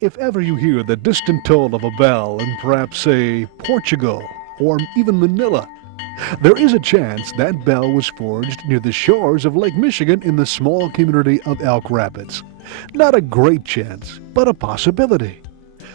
If ever you hear the distant toll of a bell in perhaps, say, Portugal or even Manila, there is a chance that bell was forged near the shores of Lake Michigan in the small community of Elk Rapids. Not a great chance, but a possibility.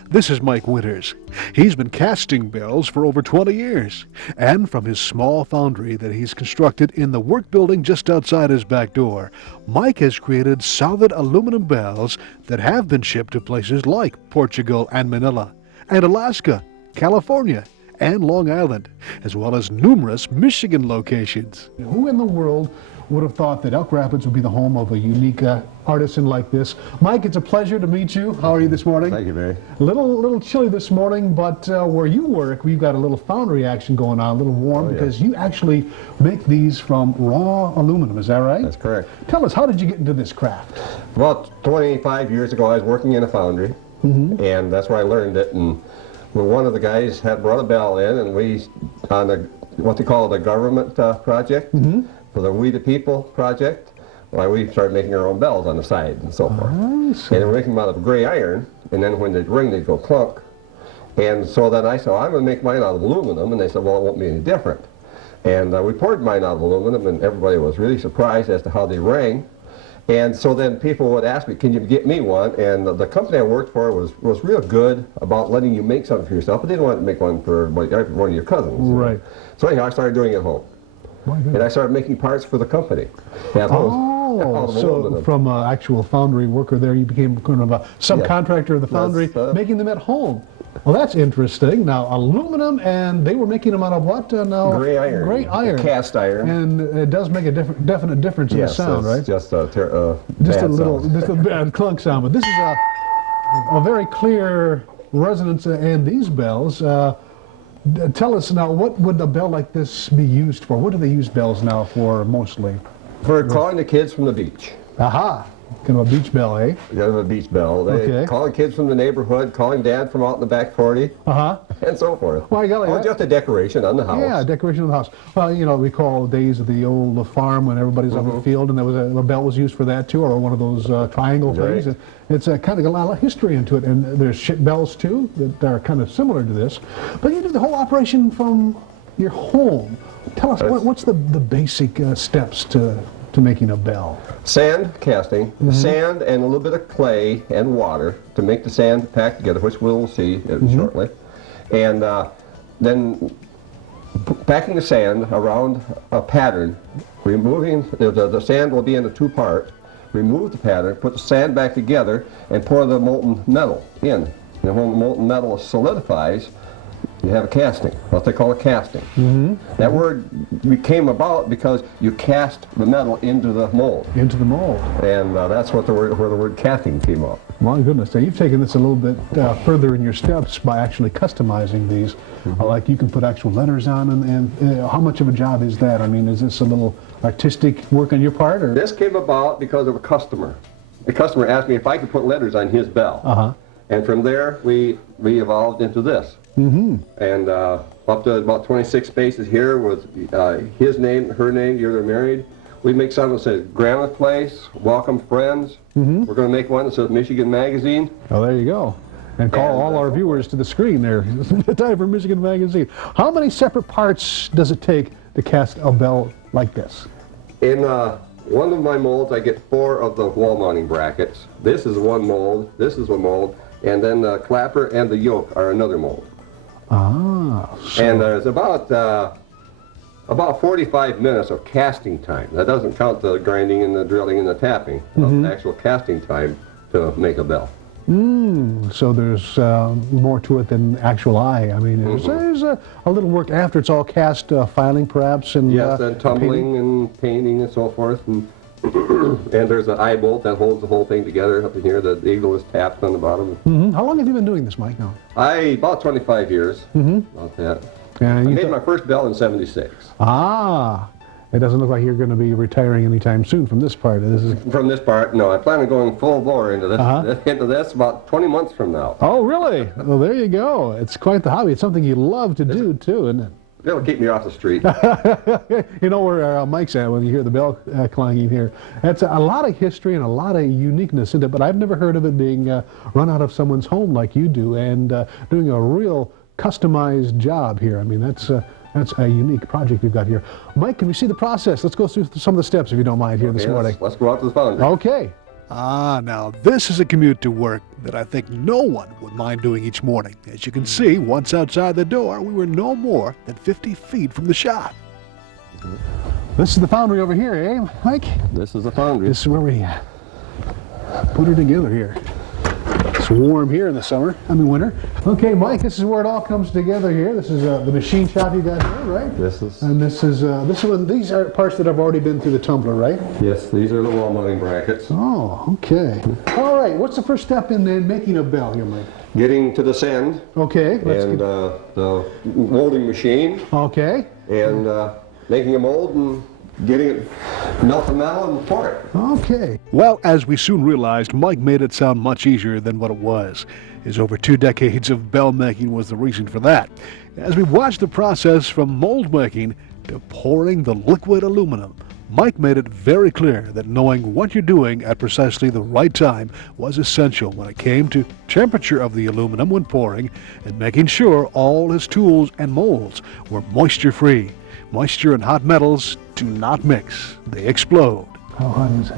This is Mike Winters. He's been casting bells for over 20 years, and from his small foundry that he's constructed in the work building just outside his back door, Mike has created solid aluminum bells that have been shipped to places like Portugal and Manila, and Alaska, California, and Long Island, as well as numerous Michigan locations. Who in the world would have thought that Elk Rapids would be the home of a unique artisan like this? Mike, it's a pleasure to meet you. How are you this morning? Thank you, Barry. A little chilly this morning, but where you work, we've got a little foundry action going on, a little warm, because you actually make these from raw aluminum, is that right? That's correct. Tell us, how did you get into this craft? About 25 years ago, I was working in a foundry, and that's where I learned it. And when one of the guys had brought a bell in, and we, on what they call the government project, for the We the People project, well, we started making our own bells on the side and so forth. And they were making them out of gray iron, and then when they'd ring, they'd go clunk. And so then I said, I'm going to make mine out of aluminum, and they said, well, it won't be any different. And we poured mine out of aluminum, and everybody was really surprised as to how they rang. And so then people would ask me, can you get me one? And the company I worked for was real good about letting you make something for yourself, but they didn't want to make one for one of your cousins. Right. So anyhow, I started doing it at home. And I started making parts for the company. So from an actual foundry worker there, you became kind of a subcontractor of the foundry, making them at home. Well, that's interesting. Now, aluminum, and they were making them out of what now? Gray iron. Gray iron. Cast iron. And it does make a definite difference in the sound, right? Just a bad clunk sound. But this is a very clear resonance in these bells. Tell us now, what would a bell like this be used for? What do they use bells now for mostly? For calling the kids from the beach. Aha! Kind of a beach bell, eh? Kind of a beach bell. Calling kids from the neighborhood, calling dad from out in the back 40, and so forth. Well, just a decoration on the house. Yeah, decoration of the house. Well, you know, recall days of the old farm when everybody's on the field, and there was a bell was used for that too, or one of those triangle things. And it's kind of got a lot of history into it, and there's ship bells too that are kind of similar to this. But you do the whole operation from your home. Tell us, what's the basic steps to making a bell? Sand casting, sand and a little bit of clay and water to make the sand pack together, which we'll see shortly. And then packing the sand around a pattern, removing, the sand will be in a two-part, remove the pattern, put the sand back together, and pour the molten metal in. And when the molten metal solidifies, you have a casting, what they call a casting. That word came about because you cast the metal into the mold. Into the mold. And that's what where the word casting came up. My goodness, now you've taken this a little bit further in your steps by actually customizing these. Like you can put actual letters on, and how much of a job is that? I mean, is this a little artistic work on your part? Or? This came about because of a customer. The customer asked me if I could put letters on his bell. And from there, we evolved into this. And up to about 26 spaces here with his name, her name, you're married. We make something that says Grandma Place, welcome friends. We're going to make one that says Michigan Magazine. Oh, there you go. And call all our viewers to the screen there. Time for Michigan Magazine. How many separate parts does it take to cast a bell like this? In one of my molds, I get 4 of the wall mounting brackets. This is one mold, this is a mold, and then the clapper and the yoke are another mold. And there's about 45 minutes of casting time. That doesn't count the grinding and the drilling and the tapping. The actual casting time to make a bell. So there's more to it than actual eye. I mean, there's a little work after it's all cast, filing perhaps, and yes, and tumbling and painting and so forth. And there's an eye bolt that holds the whole thing together up in here. The eagle is tapped on the bottom. How long have you been doing this, Mike, now? About 25 years. About that. I made my first bell in '76. It doesn't look like you're going to be retiring anytime soon from this part. From this part, no. I plan on going full bore into this about 20 months from now. Oh, really? Well, there you go. It's quite the hobby. It's something you love to do, too, isn't it? It'll keep me off the street. You know where Mike's at when you hear the bell clanging here. That's a lot of history and a lot of uniqueness in it, but I've never heard of it being run out of someone's home like you do, and doing a real customized job here. I mean, that's a unique project you've got here. Mike, can we see the process? Let's go through some of the steps, if you don't mind, here this morning. Let's go out to the foundry. Okay. Now this is a commute to work that I think no one would mind doing each morning. As you can see, once outside the door, we were no more than 50 feet from the shop. This is the foundry over here, eh, Mike? This is the foundry. This is where we put her together here. It's warm here in the summer, winter. Okay, Mike, this is where it all comes together here. This is the machine shop you got here, right? This is. And this is these are parts that have already been through the tumbler, right? Yes, these are the wall mounting brackets. Oh, okay. All right, what's the first step in making a bell here, Mike? Getting to the sand. Okay. And the molding machine. Okay. And making a mold and getting it, melt the metal and pour it. Okay. Well, as we soon realized, Mike made it sound much easier than what it was. His over 2 decades of bell making was the reason for that. As we watched the process from mold making to pouring the liquid aluminum, Mike made it very clear that knowing what you're doing at precisely the right time was essential when it came to temperature of the aluminum when pouring and making sure all his tools and molds were moisture-free. Moisture and hot metals do not mix. They explode. How hot is it?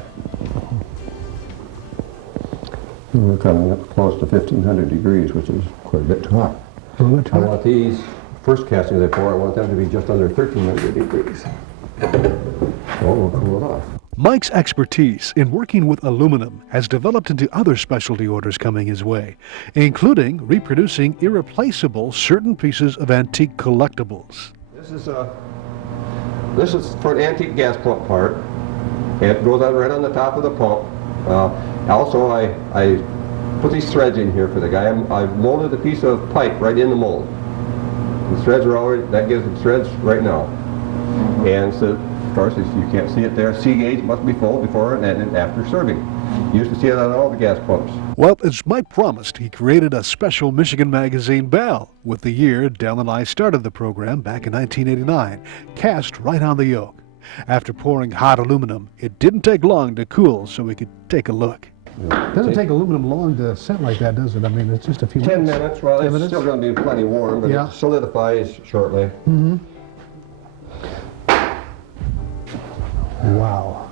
We're coming up close to 1,500 degrees, which is quite a bit hot. I want these first castings I pour, I want them to be just under 1,300 degrees. So we'll cool it off. Mike's expertise in working with aluminum has developed into other specialty orders coming his way, including reproducing irreplaceable certain pieces of antique collectibles. This is for an antique gas pump part. It goes on right on the top of the pump. Also, I put these threads in here for the guy. I've molded a piece of pipe right in the mold. The threads are already, that gives the threads right now. And so, of course, as you can't see it there, C gauge must be full before and after serving. You used to see it on all the gas pumps. Well, as Mike promised, he created a special Michigan Magazine bell with the year Del and I started the program back in 1989, cast right on the yoke. After pouring hot aluminum, it didn't take long to cool so we could take a look. It doesn't take aluminum long to set like that, does it? I mean, it's just a few 10 minutes. minutes. Well, 10 it's minutes? still going to be plenty warm, but Yeah. it solidifies shortly. Mm-hmm. Wow.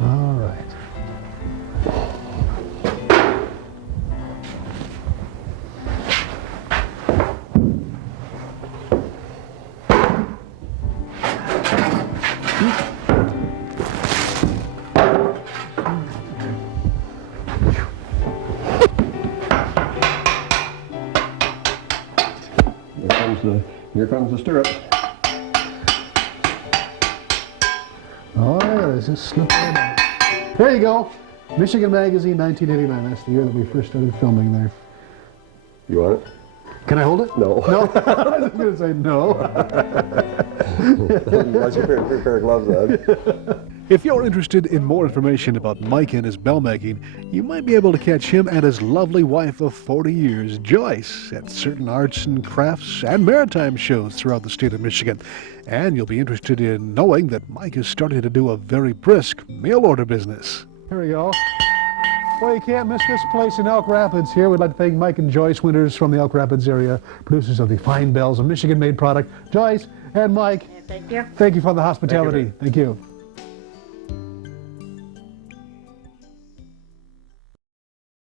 All right. Here comes the stirrup. Oh, yeah, it's just slipped right out. There you go. Michigan Magazine, 1989. That's the year that we first started filming there. You want it? Can I hold it? No. No? I was going to say no. Unless you pair of gloves on. If you're interested in more information about Mike and his bell making, you might be able to catch him and his lovely wife of 40 years, Joyce, at certain arts and crafts and maritime shows throughout the state of Michigan. And you'll be interested in knowing that Mike is starting to do a very brisk mail order business. Here we go. Well, you can't miss this place in Elk Rapids here. We'd like to thank Mike and Joyce Winters from the Elk Rapids area, producers of the fine bells, a Michigan-made product. Joyce and Mike, Thank you. thank you for the hospitality. Thank you.